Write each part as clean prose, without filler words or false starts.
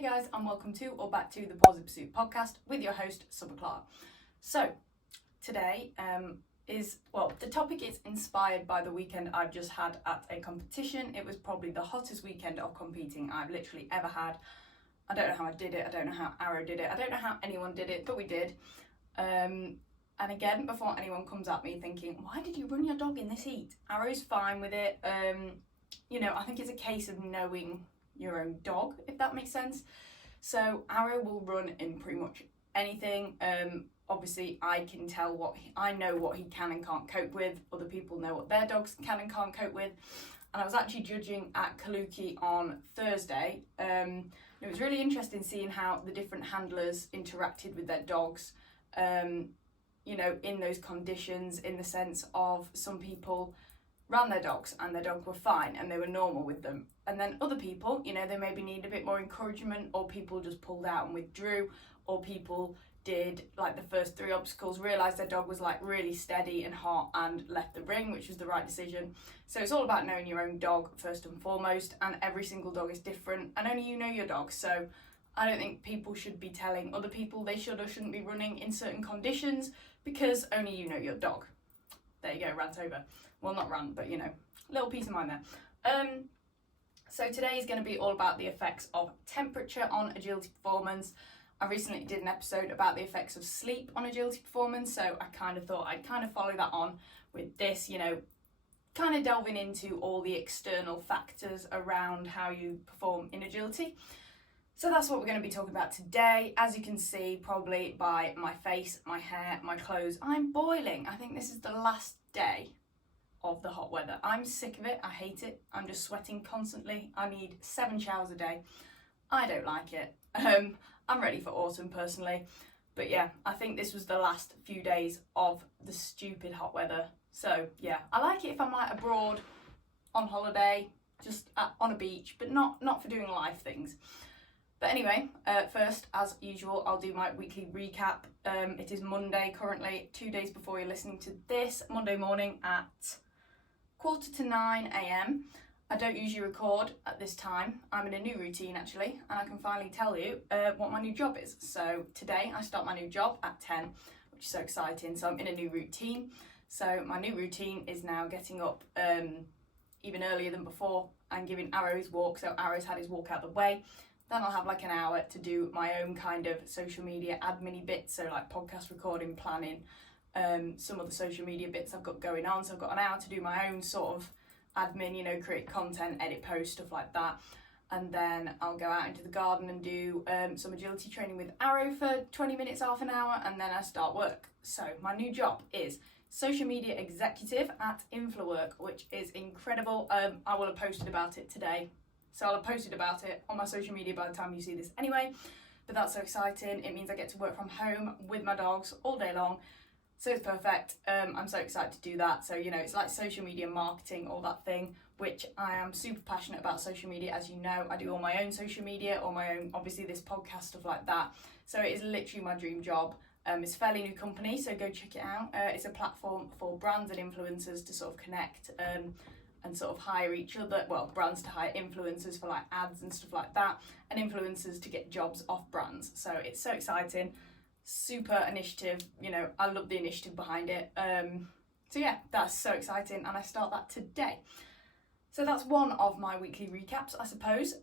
Hey guys, and welcome to or back to the Paws Pursuit podcast with your host, Summer Clark. So, today the topic is inspired by the weekend I've just had at a competition. It was probably the hottest weekend of competing I've literally ever had. I don't know how I did it, I don't know how Arrow did it, I don't know how anyone did it, but we did. And again, before anyone comes at me thinking, why did you run your dog in this heat? Arrow's fine with it. I think it's a case of knowing your own dog, if that makes sense. So Arrow will run in pretty much anything. Obviously I can tell I know what he can and can't cope with. Other people know what their dogs can and can't cope with. And I was actually judging at Kaluki on Thursday. It was really interesting seeing how the different handlers interacted with their dogs, in those conditions, in the sense of some people ran their dogs and their dogs were fine and they were normal with them. And then other people, they maybe need a bit more encouragement, or people just pulled out and withdrew, or people did like the first 3 obstacles, realised their dog was like really steady and hot and left the ring, which was the right decision. So it's all about knowing your own dog first and foremost, and every single dog is different and only you know your dog. So I don't think people should be telling other people they should or shouldn't be running in certain conditions, because only you know your dog. There you go, rant over. Well, not rant, but little peace of mind there. So today is going to be all about the effects of temperature on agility performance. I recently did an episode about the effects of sleep on agility performance, so I kind of thought I'd kind of follow that on with this, kind of delving into all the external factors around how you perform in agility. So that's what we're going to be talking about today. As you can see probably by my face, my hair, my clothes, I'm boiling. I think this is the last day of the hot weather. I'm sick of it. I hate it. I'm just sweating constantly. I need 7 showers a day. I don't like it. I'm ready for autumn personally. But yeah, I think this was the last few days of the stupid hot weather. So yeah, I like it if I'm like abroad on holiday, just on a beach, but not for doing live things. But anyway, first, as usual, I'll do my weekly recap. It is Monday currently, 2 days before you're listening to this, Monday morning at 8:45 a.m. I don't usually record at this time. I'm in a new routine actually, and I can finally tell you what my new job is. So today I start my new job at 10, which is so exciting. So I'm in a new routine. So my new routine is now getting up even earlier than before and giving Arrow his walk. So Arrow's had his walk out the way. Then I'll have like an hour to do my own kind of social media admin bits, so like podcast recording, planning, some of the social media bits I've got going on. So I've got an hour to do my own sort of admin, create content, edit posts, stuff like that. And then I'll go out into the garden and do some agility training with Arrow for 20 minutes, half an hour, and then I start work. So my new job is social media executive at InfluWork, which is incredible. I will have posted about it today. So I'll have posted about it on my social media by the time you see this anyway. But that's so exciting. It means I get to work from home with my dogs all day long. So it's perfect. I'm so excited to do that. So, it's like social media marketing, all that thing, which I am super passionate about social media. As you know, I do all my own social media, all my own, obviously this podcast, stuff like that. So it is literally my dream job. It's a fairly new company, so go check it out. It's a platform for brands and influencers to sort of connect and sort of hire each other, brands to hire influencers for like ads and stuff like that, and influencers to get jobs off brands. So it's so exciting, super initiative, I love the initiative behind it. So yeah, that's so exciting, and I start that today. So that's one of my weekly recaps, I suppose.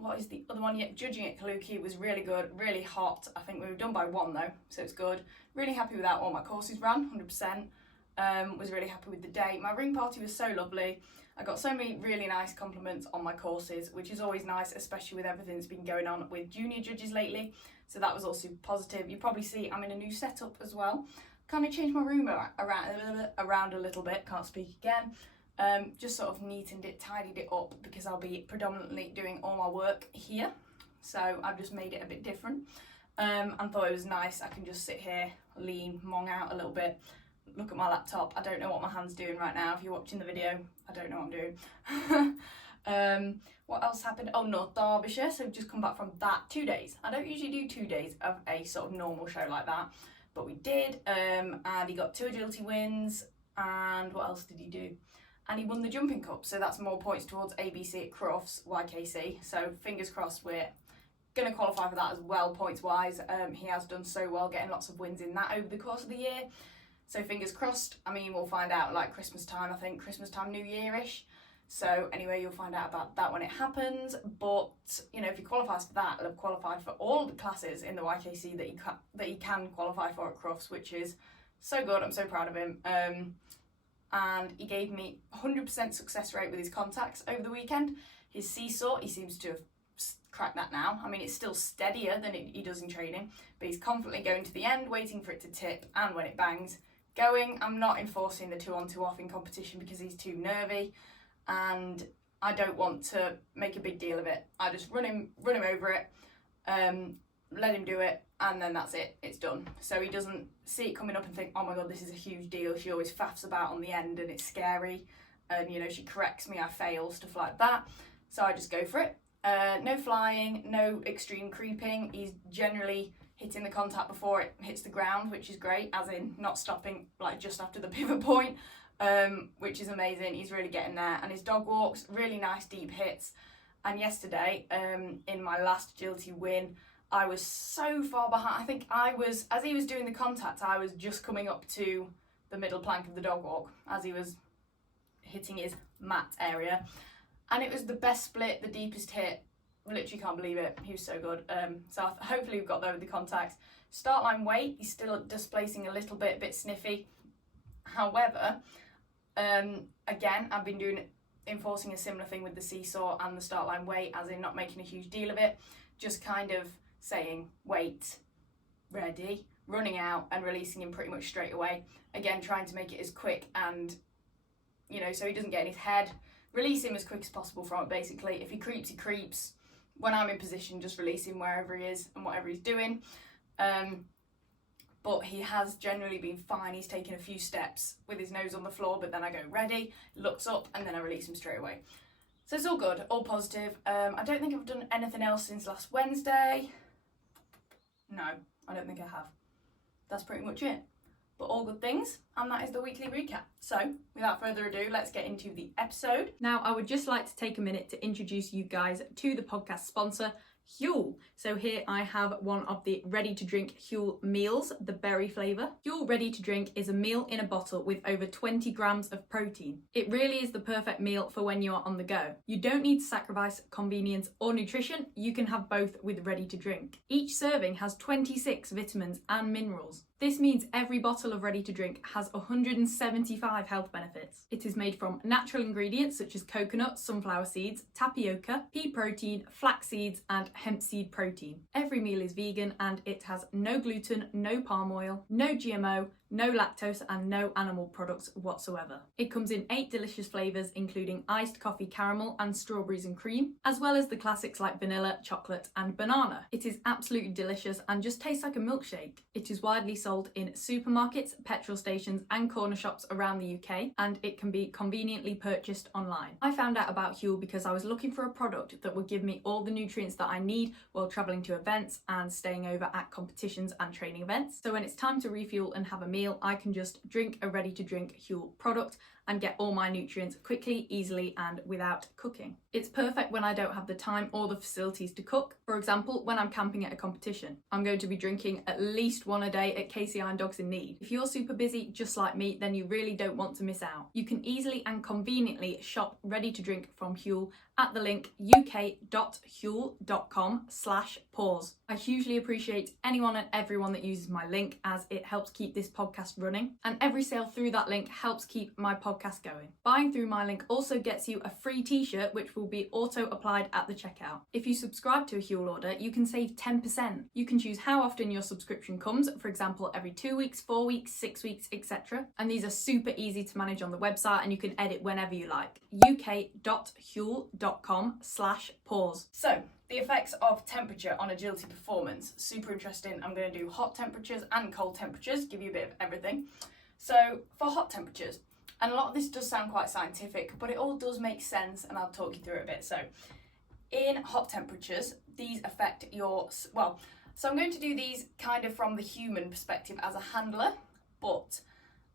What is the other one? Yeah, judging at Kaluki was really good, really hot. I think we were done by 1 though, so it's good. Really happy with that. All my courses ran, 100%. Was really happy with the day. My ring party was so lovely. I got so many really nice compliments on my courses, which is always nice, especially with everything that's been going on with junior judges lately. So that was all super positive. You probably see I'm in a new setup as well. Kind of changed my room around a little bit, can't speak again. Just sort of neatened it, tidied it up, because I'll be predominantly doing all my work here. So I've just made it a bit different, and thought it was nice. I can just sit here, lean, mong out a little bit, look at my laptop. I don't know what my hand's doing right now. If you're watching the video, I don't know what I'm doing. What else happened? Oh, North Derbyshire. So we've just come back from that. 2 days. I don't usually do 2 days of a sort of normal show like that, but we did. And he got 2 agility wins. And what else did he do? And he won the jumping cup. So that's more points towards ABC at Crufts, YKC. So fingers crossed we're going to qualify for that as well, points wise. He has done so well, getting lots of wins in that over the course of the year. So fingers crossed. I mean, we'll find out like Christmas time, I think, Christmas time, New Year-ish. So anyway, you'll find out about that when it happens. But, you know, if he qualifies for that, he'll have qualified for all the classes in the YKC that he can qualify for at Crufts, which is so good. I'm so proud of him. And he gave me 100% success rate with his contacts over the weekend. His seesaw, he seems to have cracked that now. I mean, it's still steadier than he does in training, but he's confidently going to the end, waiting for it to tip, and when it bangs, going. I'm not enforcing the 2 on 2 off in competition because he's too nervy, and I don't want to make a big deal of it. I just run him over it, let him do it, and then that's it, it's done. So he doesn't see it coming up and think, oh my god, this is a huge deal. She always faffs about on the end and it's scary, and you know, she corrects me, I fail, stuff like that. So I just go for it. No flying, no extreme creeping. He's generally hitting the contact before it hits the ground, which is great, as in not stopping like just after the pivot point, which is amazing. He's really getting there. And his dog walks, really nice deep hits. And yesterday, in my last agility win, I was so far behind. I think I was, as he was doing the contact, I was just coming up to the middle plank of the dog walk as he was hitting his mat area. And it was the best split, the deepest hit. I literally can't believe it. He was so good. So hopefully we've got there with the contacts. Start line weight, he's still displacing a little bit, a bit sniffy. However, again, I've been enforcing a similar thing with the seesaw and the start line weight, as in not making a huge deal of it. Just kind of saying, wait, ready, running out and releasing him pretty much straight away. Again, trying to make it as quick and, you know, so he doesn't get in his head. Release him as quick as possible from it, basically. If he creeps, he creeps. When I'm in position, just release him wherever he is and whatever he's doing. But he has generally been fine. He's taken a few steps with his nose on the floor, but then I go ready, looks up, and then I release him straight away. So it's all good, all positive. I don't think I've done anything else since last Wednesday. No, I don't think I have. That's pretty much it. But all good things, and that is the weekly recap. So, without further ado, let's get into the episode. Now, I would just like to take a minute to introduce you guys to the podcast sponsor, Huel. So here I have one of the ready-to-drink Huel meals, the berry flavour. Huel ready-to-drink is a meal in a bottle with over 20 grams of protein. It really is the perfect meal for when you are on the go. You don't need to sacrifice convenience or nutrition, you can have both with ready-to-drink. Each serving has 26 vitamins and minerals. This means every bottle of ready-to-drink has 175 health benefits. It is made from natural ingredients such as coconut, sunflower seeds, tapioca, pea protein, flax seeds, and hemp seed protein. Every meal is vegan and it has no gluten, no palm oil, no GMO, no lactose and no animal products whatsoever. It comes in 8 delicious flavours including iced coffee caramel and strawberries and cream, as well as the classics like vanilla, chocolate and banana. It is absolutely delicious and just tastes like a milkshake. It is widely sold in supermarkets, petrol stations and corner shops around the UK, and it can be conveniently purchased online. I found out about Huel because I was looking for a product that would give me all the nutrients that I need while travelling to events and staying over at competitions and training events. So when it's time to refuel and have a meal, I can just drink a ready-to-drink Huel product and get all my nutrients quickly, easily and without cooking. It's perfect when I don't have the time or the facilities to cook. For example, when I'm camping at a competition. I'm going to be drinking at least one a day at KCI and Dogs in Need. If you're super busy just like me, then you really don't want to miss out. You can easily and conveniently shop ready to drink from Huel at the link uk.huel.com/paws. I hugely appreciate anyone and everyone that uses my link, as it helps keep this podcast running, and every sale through that link helps keep my podcast going. Buying through my link also gets you a free t-shirt which will be auto applied at the checkout. If you subscribe to a Huel order, you can save 10%. You can choose how often your subscription comes, for example every 2 weeks, 4 weeks, 6 weeks, etc. And these are super easy to manage on the website and you can edit whenever you like. uk.huel.com/paws. So, the effects of temperature on agility performance. Super interesting. I'm going to do hot temperatures and cold temperatures, give you a bit of everything. So, for hot temperatures, and a lot of this does sound quite scientific, but it all does make sense and I'll talk you through it a bit. So, in hot temperatures, these affect your, so I'm going to do these kind of from the human perspective as a handler, but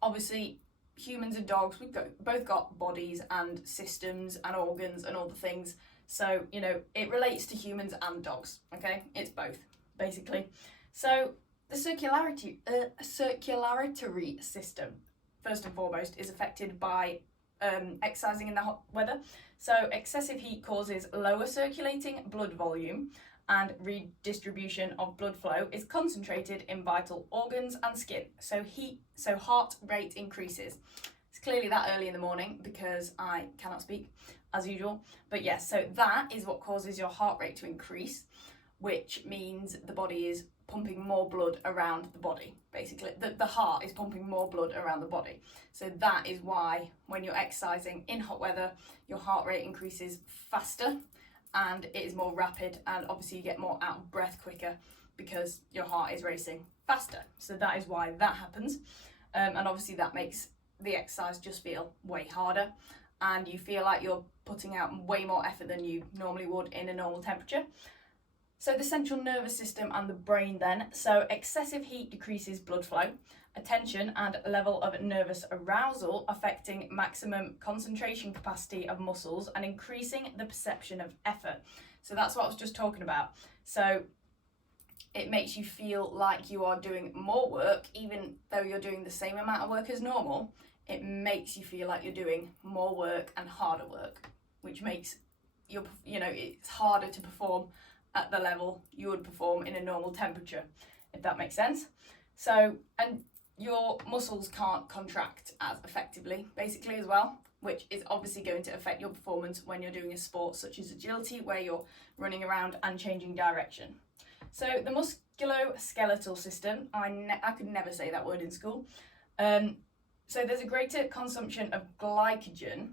obviously humans and dogs, we've both got bodies and systems and organs and all the things. So, you know, it relates to humans and dogs, okay? It's both, basically. So the circularity system, first and foremost, is affected by exercising in the hot weather. So excessive heat causes lower circulating blood volume, and redistribution of blood flow is concentrated in vital organs and skin. So heart rate increases. It's clearly that early in the morning because I cannot speak as usual. But yes, so that is what causes your heart rate to increase, which means the body is pumping more blood around the body. Basically, the heart is pumping more blood around the body. So that is why when you're exercising in hot weather, your heart rate increases faster and it is more rapid, and obviously you get more out of breath quicker because your heart is racing faster. So that is why that happens. And obviously that makes the exercise just feel way harder, and you feel like you're putting out way more effort than you normally would in a normal temperature. So the central nervous system and the brain then. So excessive heat decreases blood flow, attention and level of nervous arousal, affecting maximum concentration capacity of muscles and increasing the perception of effort. So that's what I was just talking about. So it makes you feel like you are doing more work, even though you're doing the same amount of work as normal. It makes you feel like you're doing more work and harder work, which makes it's harder to perform at the level you would perform in a normal temperature, if that makes sense. So, and your muscles can't contract as effectively, basically, as well, which is obviously going to affect your performance when you're doing a sport such as agility, where you're running around and changing direction. So the musculoskeletal system, I could never say that word in school. So there's a greater consumption of glycogen,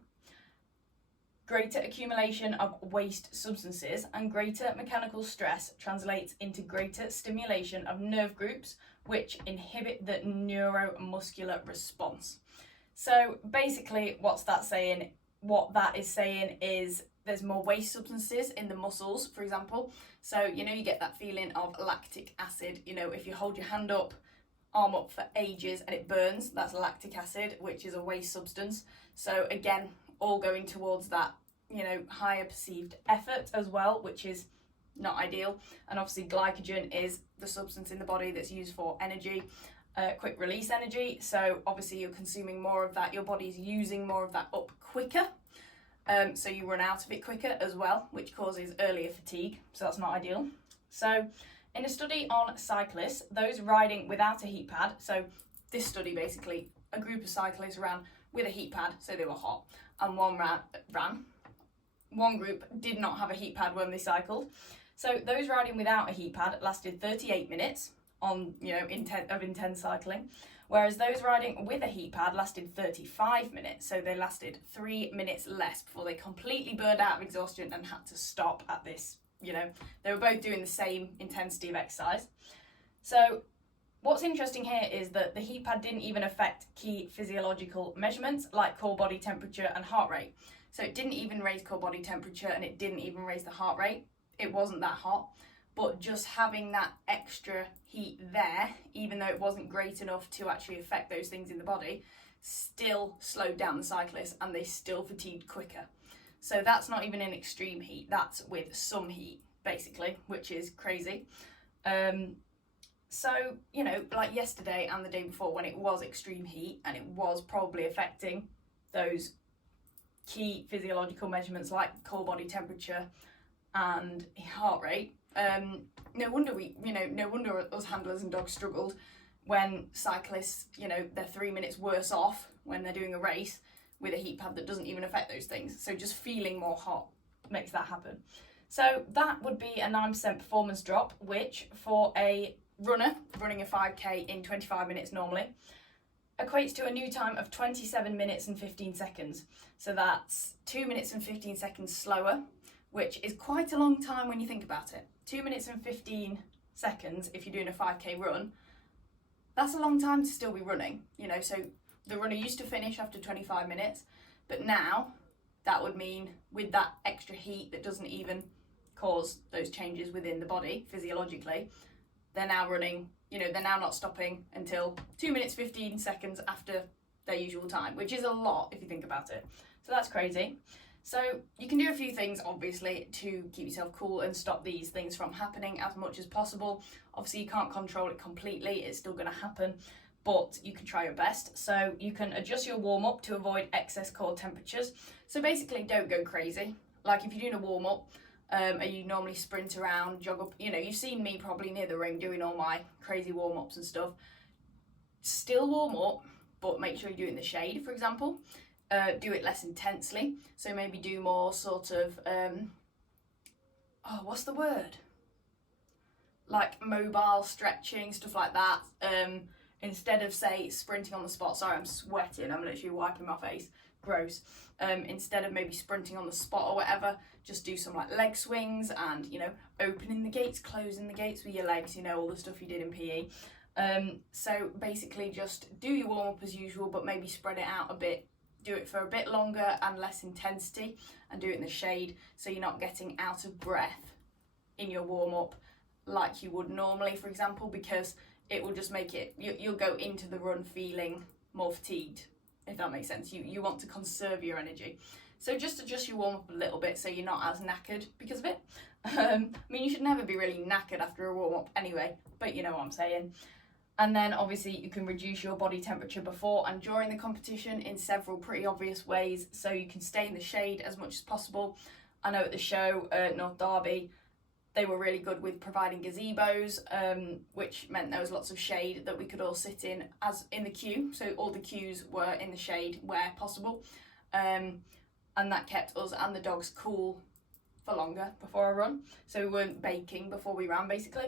greater accumulation of waste substances, and greater mechanical stress translates into greater stimulation of nerve groups, which inhibit the neuromuscular response. So basically what that is saying is there's more waste substances in the muscles, for example. So, you get that feeling of lactic acid. If you hold your arm up for ages and it burns, that's lactic acid, which is a waste substance. So again, all going towards that, higher perceived effort as well, which is not ideal. And obviously glycogen is the substance in the body that's used for energy, quick release energy. So obviously you're consuming more of that, your body's using more of that up quicker. So you run out of it quicker as well, which causes earlier fatigue. So that's not ideal. So in a study on cyclists, those riding without a heat pad, so this study basically, a group of cyclists ran with a heat pad, so they were hot, and one ran. One group did not have a heat pad when they cycled. So those riding without a heat pad lasted 38 minutes on, intense cycling, whereas those riding with a heat pad lasted 35 minutes. So they lasted 3 minutes less before they completely burned out of exhaustion and had to stop at this. They were both doing the same intensity of exercise. So what's interesting here is that the heat pad didn't even affect key physiological measurements like core body temperature and heart rate. So it didn't even raise core body temperature and it didn't even raise the heart rate. It wasn't that hot, but just having that extra heat there, even though it wasn't great enough to actually affect those things in the body, still slowed down the cyclists and they still fatigued quicker. So that's not even in extreme heat, that's with some heat, basically, which is crazy. So, like yesterday and the day before when it was extreme heat and it was probably affecting those key physiological measurements like core body temperature and heart rate, no wonder us handlers and dogs struggled when cyclists, they're 3 minutes worse off when they're doing a race with a heat pad that doesn't even affect those things. So just feeling more hot makes that happen. So that would be a 9% performance drop, which for a runner running a 5k in 25 minutes normally equates to a new time of 27 minutes and 15 seconds. So that's 2 minutes and 15 seconds slower, which is quite a long time when you think about it. 2 minutes and 15 seconds if you're doing a 5k run, that's a long time to still be running, so the runner used to finish after 25 minutes, but now that would mean with that extra heat that doesn't even cause those changes within the body physiologically, they're now running, they're now not stopping until 2 minutes 15 seconds after their usual time, which is a lot if you think about it. So that's crazy. So you can do a few things, obviously, to keep yourself cool and stop these things from happening as much as possible. Obviously, you can't control it completely. It's still going to happen, but you can try your best. So you can adjust your warm-up to avoid excess core temperatures. So basically, don't go crazy. Like if you're doing a warm-up, and you normally sprint around, jog up, you've seen me probably near the ring doing all my crazy warm-ups and stuff. Still warm up, but make sure you do it in the shade, for example. Do it less intensely. So maybe do more sort of, what's the word? Like mobile stretching, stuff like that. Instead of, say, sprinting on the spot. Sorry, I'm sweating. I'm literally wiping my face. Gross. Instead of maybe sprinting on the spot or whatever, just do some like leg swings and, opening the gates, closing the gates with your legs, all the stuff you did in PE. So basically just do your warm-up as usual, but maybe spread it out a bit. Do it for a bit longer and less intensity, and do it in the shade so you're not getting out of breath in your warm-up like you would normally, for example, because it will just make it, you'll go into the run feeling more fatigued, if that makes sense. You want to conserve your energy. So just adjust your warm-up a little bit so you're not as knackered because of it. You should never be really knackered after a warm-up anyway, but you know what I'm saying. And then obviously you can reduce your body temperature before and during the competition in several pretty obvious ways, so you can stay in the shade as much as possible. I know at the show at North Derby, they were really good with providing gazebos, which meant there was lots of shade that we could all sit in as in the queue. So all the queues were in the shade where possible. And that kept us and the dogs cool for longer before a run. So we weren't baking before we ran, basically.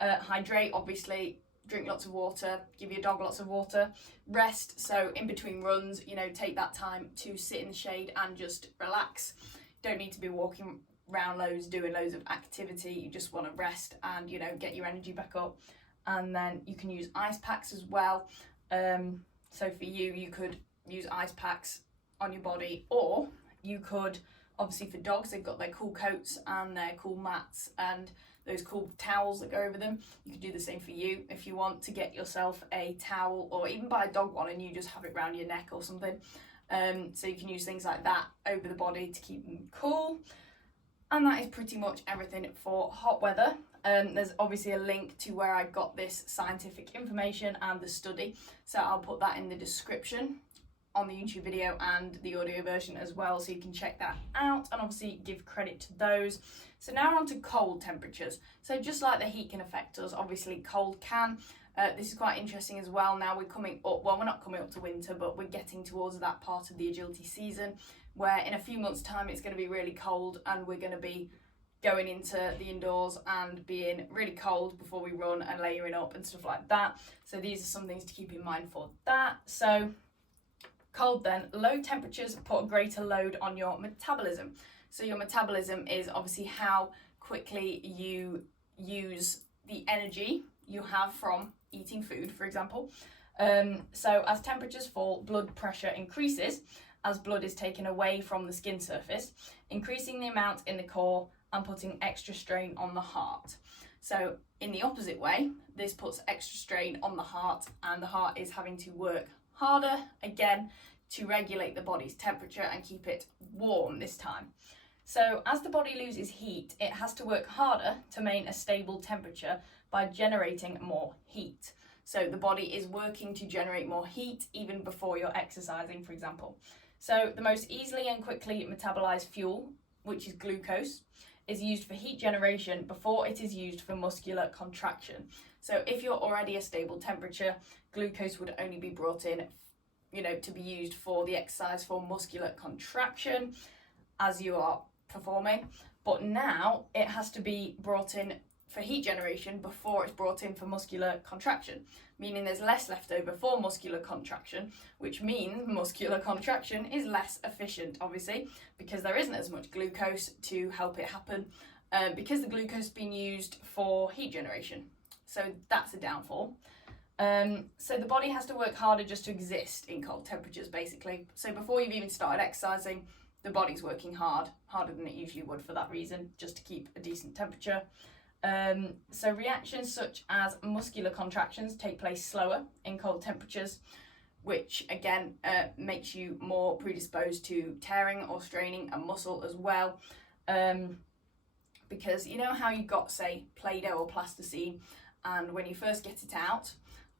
Hydrate, obviously. Drink lots of water, give your dog lots of water, rest, so in between runs, take that time to sit in the shade and just relax. Don't need to be walking around loads, doing loads of activity, you just want to rest and, get your energy back up. And then you can use ice packs as well. So for you could use ice packs on your body, or you could, obviously for dogs, they've got their cool coats and their cool mats and those cool towels that go over them. You could do the same for you if you want to get yourself a towel, or even buy a dog one and you just have it around your neck or something. So you can use things like that over the body to keep them cool. And that is pretty much everything for hot weather. There's obviously a link to where I got this scientific information and the study, so I'll put that in the description on the YouTube video and the audio version as well, so you can check that out and obviously give credit to those. So now we're on to cold temperatures. So just like the heat can affect us, obviously cold can. This is quite interesting as well. Now we're coming up, well, we're not coming up to winter, but we're getting towards that part of the agility season where in a few months' time it's going to be really cold and we're going to be going into the indoors and being really cold before we run and layering up and stuff like that. So these are some things to keep in mind for that. So cold then, low temperatures put a greater load on your metabolism. So your metabolism is obviously how quickly you use the energy you have from eating food, for example. So as temperatures fall, blood pressure increases as blood is taken away from the skin surface, increasing the amount in the core and putting extra strain on the heart. So in the opposite way, this puts extra strain on the heart, and the heart is having to work harder again to regulate the body's temperature and keep it warm this time. So as the body loses heat, it has to work harder to maintain a stable temperature by generating more heat. So the body is working to generate more heat even before you're exercising, for example. So the most easily and quickly metabolized fuel, which is glucose, is used for heat generation before it is used for muscular contraction. So if you're already a stable temperature, glucose would only be brought in, to be used for the exercise for muscular contraction as you are performing. But now it has to be brought in for heat generation before it's brought in for muscular contraction, meaning there's less left over for muscular contraction, which means muscular contraction is less efficient, obviously, because there isn't as much glucose to help it happen, because the glucose is being used for heat generation. So that's a downfall. So the body has to work harder just to exist in cold temperatures, basically. So before you've even started exercising, the body's working harder than it usually would for that reason, just to keep a decent temperature. So reactions such as muscular contractions take place slower in cold temperatures, which again makes you more predisposed to tearing or straining a muscle as well. Because you know how you've got, say, Play-Doh or plasticine, and when you first get it out,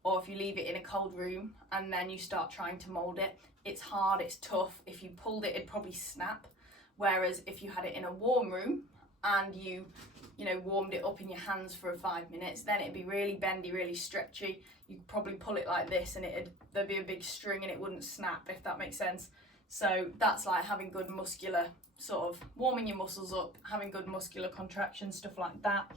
or if you leave it in a cold room and then you start trying to mould it, it's hard, it's tough. If you pulled it, it'd probably snap. Whereas if you had it in a warm room and you warmed it up in your hands for 5 minutes, then it'd be really bendy, really stretchy. You'd probably pull it like this and there'd be a big string and it wouldn't snap, if that makes sense. So that's like having good muscular, sort of warming your muscles up, having good muscular contraction, stuff like that.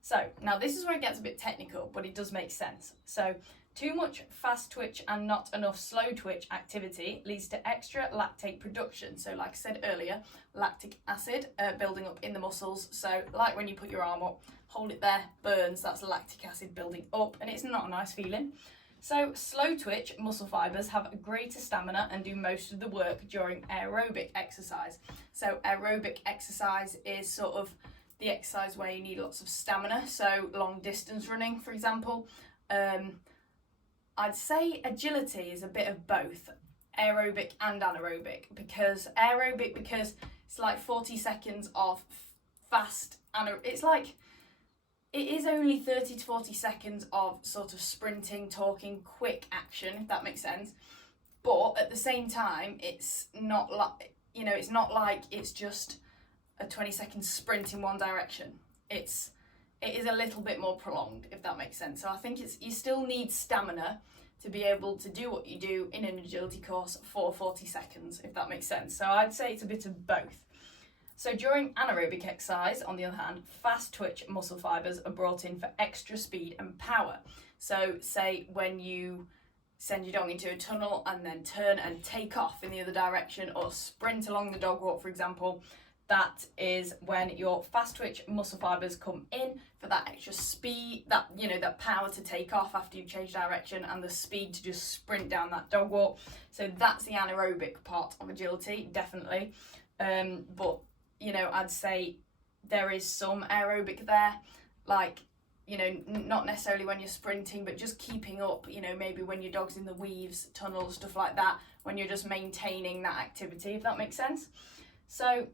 So now this is where it gets a bit technical, but it does make sense. So too much fast twitch and not enough slow twitch activity leads to extra lactate production. So like I said earlier, lactic acid building up in the muscles. So like when you put your arm up, hold it there, burns, that's lactic acid building up, and it's not a nice feeling. So slow twitch muscle fibers have greater stamina and do most of the work during aerobic exercise. So aerobic exercise is sort of the exercise where you need lots of stamina. So long distance running, for example. I'd say agility is a bit of both, aerobic and anaerobic, because it's like 40 seconds of fast, it is only 30 to 40 seconds of sort of sprinting, talking, quick action, if that makes sense. But at the same time, it's not like it's just a 20-second sprint in one direction. It is a little bit more prolonged, if that makes sense. So I think you still need stamina to be able to do what you do in an agility course for 40 seconds, if that makes sense. So I'd say it's a bit of both. So during anaerobic exercise, on the other hand, fast twitch muscle fibers are brought in for extra speed and power. So say when you send your dog into a tunnel and then turn and take off in the other direction, or sprint along the dog walk, for example, that is when your fast twitch muscle fibers come in for that extra speed, that power to take off after you've changed direction, and the speed to just sprint down that dog walk. So that's the anaerobic part of agility, definitely. But I'd say there is some aerobic there, like, not necessarily when you're sprinting, but just keeping up, maybe when your dog's in the weaves, tunnels, stuff like that, when you're just maintaining that activity, if that makes sense. So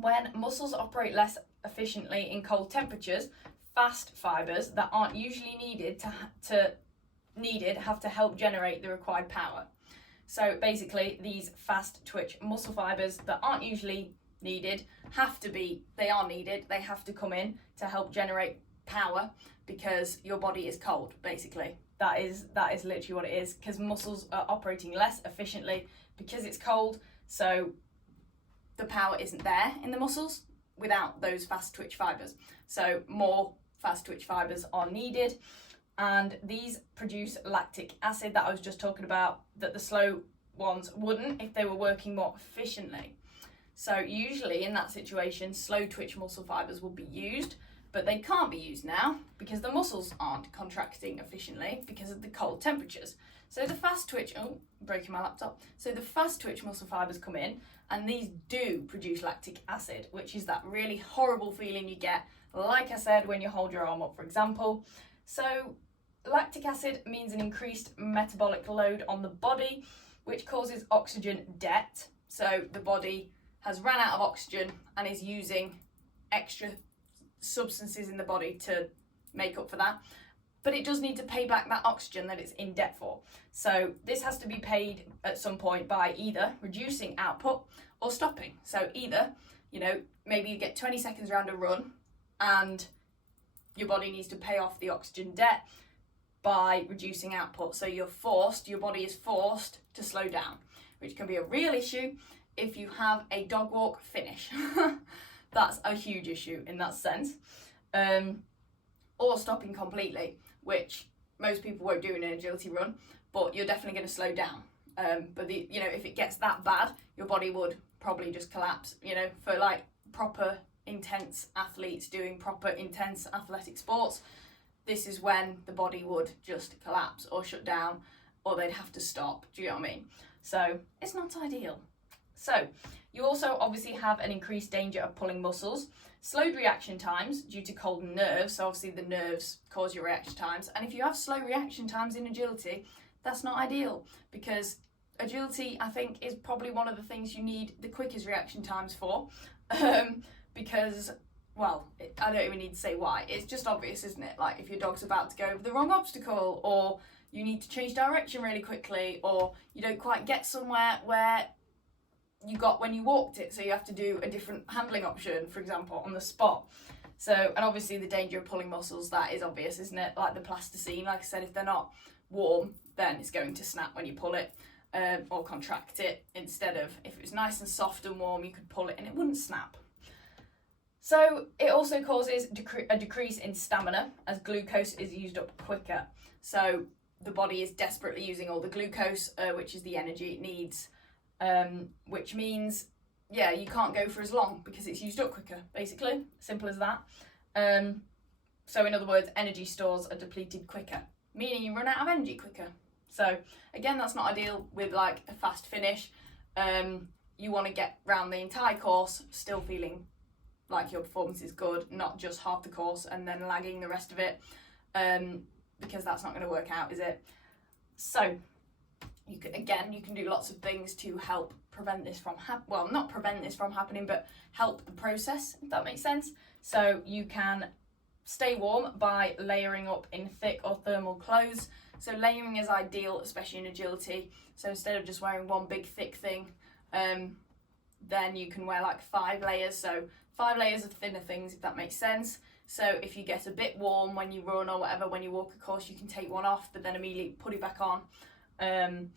when muscles operate less efficiently in cold temperatures, fast fibers that aren't usually needed have to help generate the required power. So basically, these fast twitch muscle fibers that aren't usually needed they have to come in to help generate power, because your body is cold, basically. That is literally what it is, because muscles are operating less efficiently because it's cold, so the power isn't there in the muscles without those fast twitch fibers. So more fast twitch fibers are needed, and these produce lactic acid that I was just talking about, that the slow ones wouldn't if they were working more efficiently. So usually in that situation, slow twitch muscle fibers will be used, but they can't be used now because the muscles aren't contracting efficiently because of the cold temperatures. So the fast twitch, breaking my laptop. So the fast twitch muscle fibers come in, and these do produce lactic acid, which is that really horrible feeling you get, like I said, when you hold your arm up, for example. So lactic acid means an increased metabolic load on the body, which causes oxygen debt. So the body has ran out of oxygen and is using extra substances in the body to make up for that. But it does need to pay back that oxygen that it's in debt for. So this has to be paid at some point by either reducing output or stopping. So either, maybe you get 20 seconds around a run and your body needs to pay off the oxygen debt by reducing output. So your body is forced to slow down, which can be a real issue if you have a dog walk finish. That's a huge issue in that sense. Or stopping completely, which most people won't do in an agility run, but you're definitely going to slow down. But if it gets that bad, your body would probably just collapse. For like proper intense athletes doing proper intense athletic sports, this is when the body would just collapse or shut down, or they'd have to stop. Do you know what I mean? So it's not ideal. So you also obviously have an increased danger of pulling muscles, slowed reaction times due to cold nerves. So obviously the nerves cause your reaction times. And if you have slow reaction times in agility, that's not ideal, because agility, I think, is probably one of the things you need the quickest reaction times for, because, well, I don't even need to say why. It's just obvious, isn't it? Like if your dog's about to go over the wrong obstacle, or you need to change direction really quickly, or you don't quite get somewhere where you got when you walked it, so you have to do a different handling option, for example, on the spot. So, and obviously the danger of pulling muscles, that is obvious, isn't it? Like the plasticine, like I said, if they're not warm, then it's going to snap when you pull it, or contract it, instead of if it was nice and soft and warm, you could pull it and it wouldn't snap. So it also causes a decrease in stamina, as glucose is used up quicker. So the body is desperately using all the glucose, which is the energy it needs, which means, yeah, you can't go for as long because it's used up quicker, basically. Simple as that. So in other words, energy stores are depleted quicker, meaning you run out of energy quicker. So again, that's not ideal with like a fast finish. You want to get round the entire course still feeling like your performance is good, not just half the course and then lagging the rest of it, because that's not going to work out, is it? So you can do lots of things to help prevent this from not prevent this from happening, but help the process, if that makes sense. So you can stay warm by layering up in thick or thermal clothes. So layering is ideal, especially in agility. So instead of just wearing one big thick thing, then you can wear like 5 layers. So 5 layers of thinner things, if that makes sense. So if you get a bit warm when you run or whatever, when you walk a course, you can take one off, but then immediately put it back on,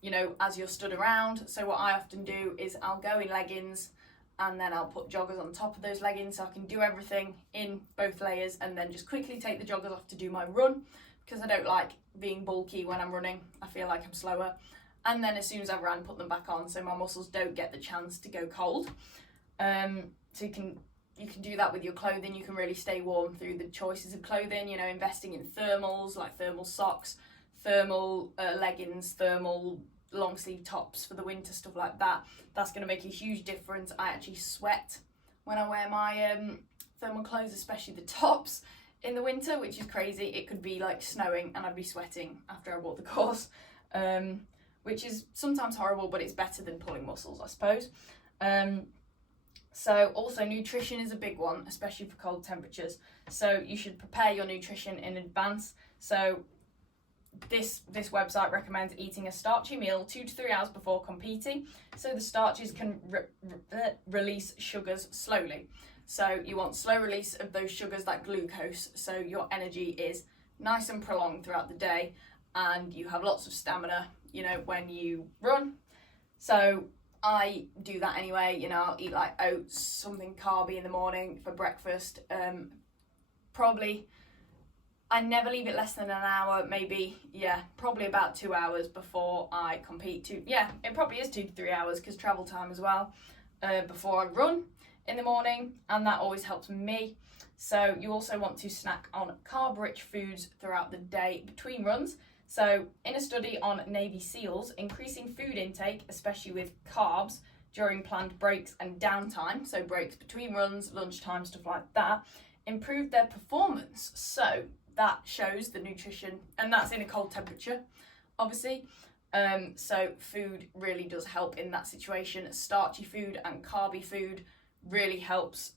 you know, as you're stood around. So what I often do is I'll go in leggings and then I'll put joggers on top of those leggings, so I can do everything in both layers and then just quickly take the joggers off to do my run, because I don't like being bulky when I'm running. I feel like I'm slower. And then as soon as I've ran, put them back on so my muscles don't get the chance to go cold. So you can do that with your clothing. You can really stay warm through the choices of clothing, you know, investing in thermals, like thermal socks, thermal leggings, thermal long sleeve tops for the winter, stuff like that. That's going to make a huge difference. I actually sweat when I wear my thermal clothes, especially the tops in the winter, which is crazy. It could be like snowing and I'd be sweating after I bought the course, which is sometimes horrible, but it's better than pulling muscles, I suppose. So also nutrition is a big one, especially for cold temperatures. So you should prepare your nutrition in advance. So this website recommends eating a starchy meal 2 to 3 hours before competing, so the starches can release sugars slowly. So you want slow release of those sugars, that glucose, so your energy is nice and prolonged throughout the day and you have lots of stamina, you know, when you run. So I do that anyway, you know, I'll eat like oats, something carby in the morning for breakfast. I never leave it less than an hour, maybe, yeah, probably about 2 hours before I compete. It probably is 2 to 3 hours because travel time as well, before I run in the morning, and that always helps me. So you also want to snack on carb-rich foods throughout the day between runs. So in a study on Navy SEALs, increasing food intake, especially with carbs, during planned breaks and downtime, so breaks between runs, lunchtime, stuff like that, improved their performance. So that shows the nutrition, and that's in a cold temperature, obviously. So food really does help in that situation. Starchy food and carby food really helps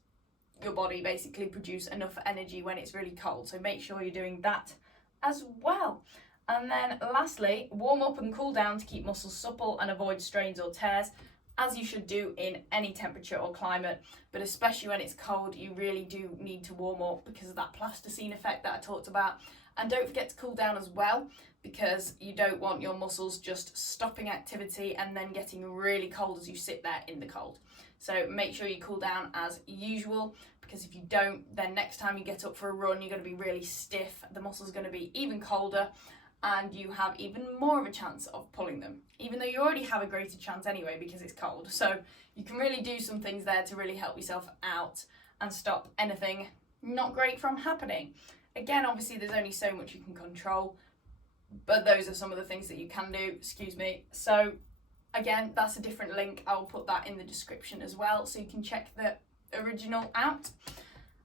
your body basically produce enough energy when it's really cold. So make sure you're doing that as well. And then lastly, warm up and cool down to keep muscles supple and avoid strains or tears, as you should do in any temperature or climate, but especially when it's cold, you really do need to warm up because of that plasticine effect that I talked about. And don't forget to cool down as well, because you don't want your muscles just stopping activity and then getting really cold as you sit there in the cold. So make sure you cool down as usual, because if you don't, then next time you get up for a run, you're going to be really stiff, the muscles are going to be even colder, and you have even more of a chance of pulling them, even though you already have a greater chance anyway because it's cold. So you can really do some things there to really help yourself out and stop anything not great from happening. Again, obviously there's only so much you can control, but those are some of the things that you can do, So again, that's a different link. I'll put that in the description as well, so you can check the original out.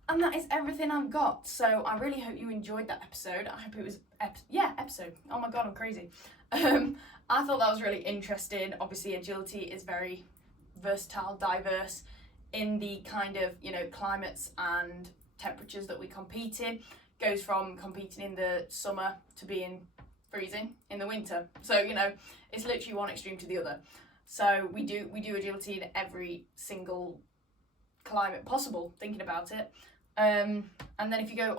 And that is everything I've got. So I really hope you enjoyed that episode. I hope it was, episode. Oh my God, I'm crazy. I thought that was really interesting. Obviously, agility is very versatile, diverse in the kind of, climates and temperatures that we compete in. Goes from competing in the summer to being freezing in the winter. So, it's literally one extreme to the other. So we do agility in every single climate possible, thinking about it. And then if you go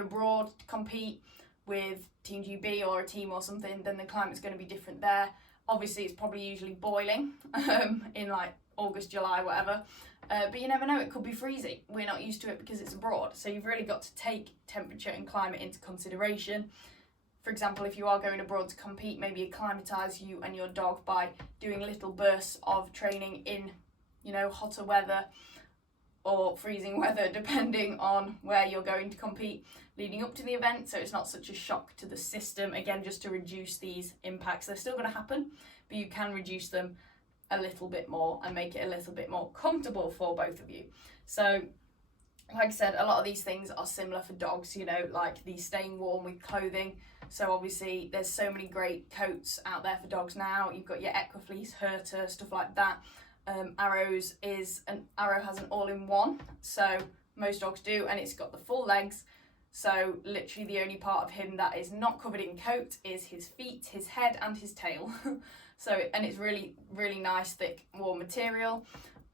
abroad to compete with Team GB or a team or something, then the climate's going to be different there. Obviously, it's probably usually boiling in like August, July, whatever. But you never know, it could be freezing. We're not used to it because it's abroad. So you've really got to take temperature and climate into consideration. For example, if you are going abroad to compete, maybe acclimatise you and your dog by doing little bursts of training in, hotter weather or freezing weather, depending on where you're going to compete leading up to the event, so it's not such a shock to the system. Again, just to reduce these impacts. They're still going to happen, but you can reduce them a little bit more and make it a little bit more comfortable for both of you. So, like I said, a lot of these things are similar for dogs, like the staying warm with clothing. So obviously there's so many great coats out there for dogs now. You've got your Equifleece, Herter, stuff like that. Arrow has an all-in-one, so most dogs do, and it's got the full legs. So literally the only part of him that is not covered in coat is his feet, his head, and his tail. And it's really, really nice, thick, warm material.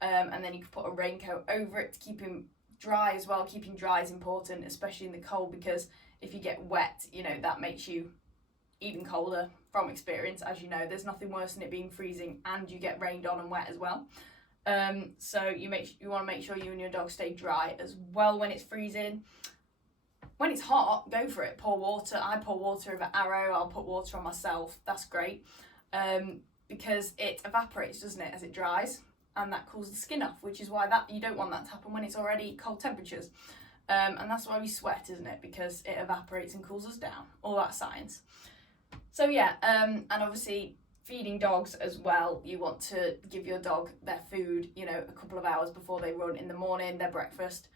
And then you can put a raincoat over it to keep him dry as well. Keeping dry is important, especially in the cold, because if you get wet, that makes you even colder from experience. As you know, there's nothing worse than it being freezing and you get rained on and wet as well. So you want to make sure you and your dog stay dry as well when it's freezing. When it's hot, go for it. Pour water. I pour water over Arrow. I'll put water on myself. That's great. Because it evaporates, doesn't it, as it dries, and that cools the skin off, which is why you don't want that to happen when it's already cold temperatures. And that's why we sweat, isn't it? Because it evaporates and cools us down. All that science. So yeah, and obviously feeding dogs as well. You want to give your dog their food, a couple of hours before they run in the morning, their breakfast,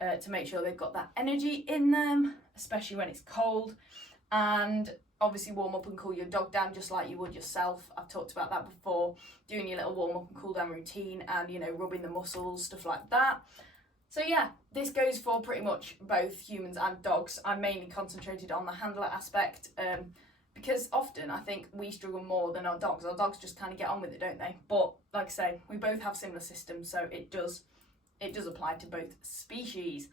to make sure they've got that energy in them, especially when it's cold. And obviously warm up and cool your dog down just like you would yourself. I've talked about that before, doing your little warm up and cool down routine and, rubbing the muscles, stuff like that. So yeah, this goes for pretty much both humans and dogs. I'm mainly concentrated on the handler aspect because often I think we struggle more than our dogs. Our dogs just kind of get on with it, don't they? But like I say, we both have similar systems, so it does apply to both species.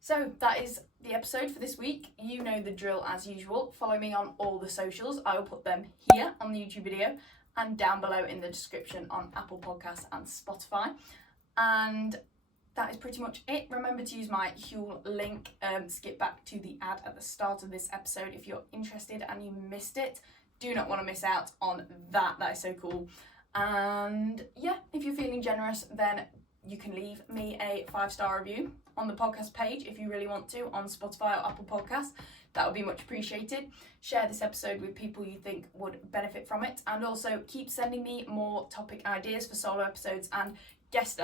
So that is the episode for this week. You know the drill as usual. Follow me on all the socials. I will put them here on the YouTube video and down below in the description on Apple Podcasts and Spotify. And that is pretty much it. Remember to use my Huel link. Skip back to the ad at the start of this episode if you're interested and you missed it. Do not want to miss out on that. That is so cool. And yeah, if you're feeling generous, then you can leave me a 5-star review on the podcast page if you really want to on Spotify or Apple Podcasts. That would be much appreciated. Share this episode with people you think would benefit from it. And also keep sending me more topic ideas for solo episodes and guest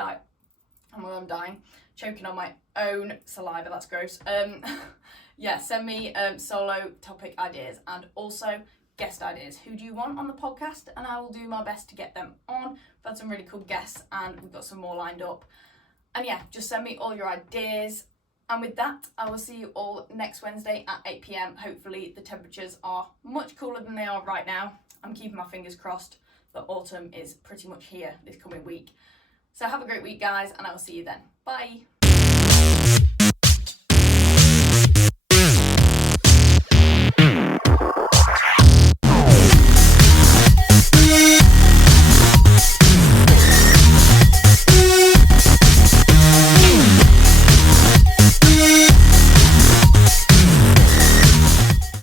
I'm dying, choking on my own saliva, that's gross. Yeah, send me solo topic ideas and also guest ideas. Who do you want on the podcast? And I will do my best to get them on. We've had some really cool guests and we've got some more lined up. And yeah, just send me all your ideas. And with that, I will see you all next Wednesday at 8 p.m. Hopefully the temperatures are much cooler than they are right now. I'm keeping my fingers crossed that autumn is pretty much here this coming week. So have a great week, guys, and I will see you then. Bye.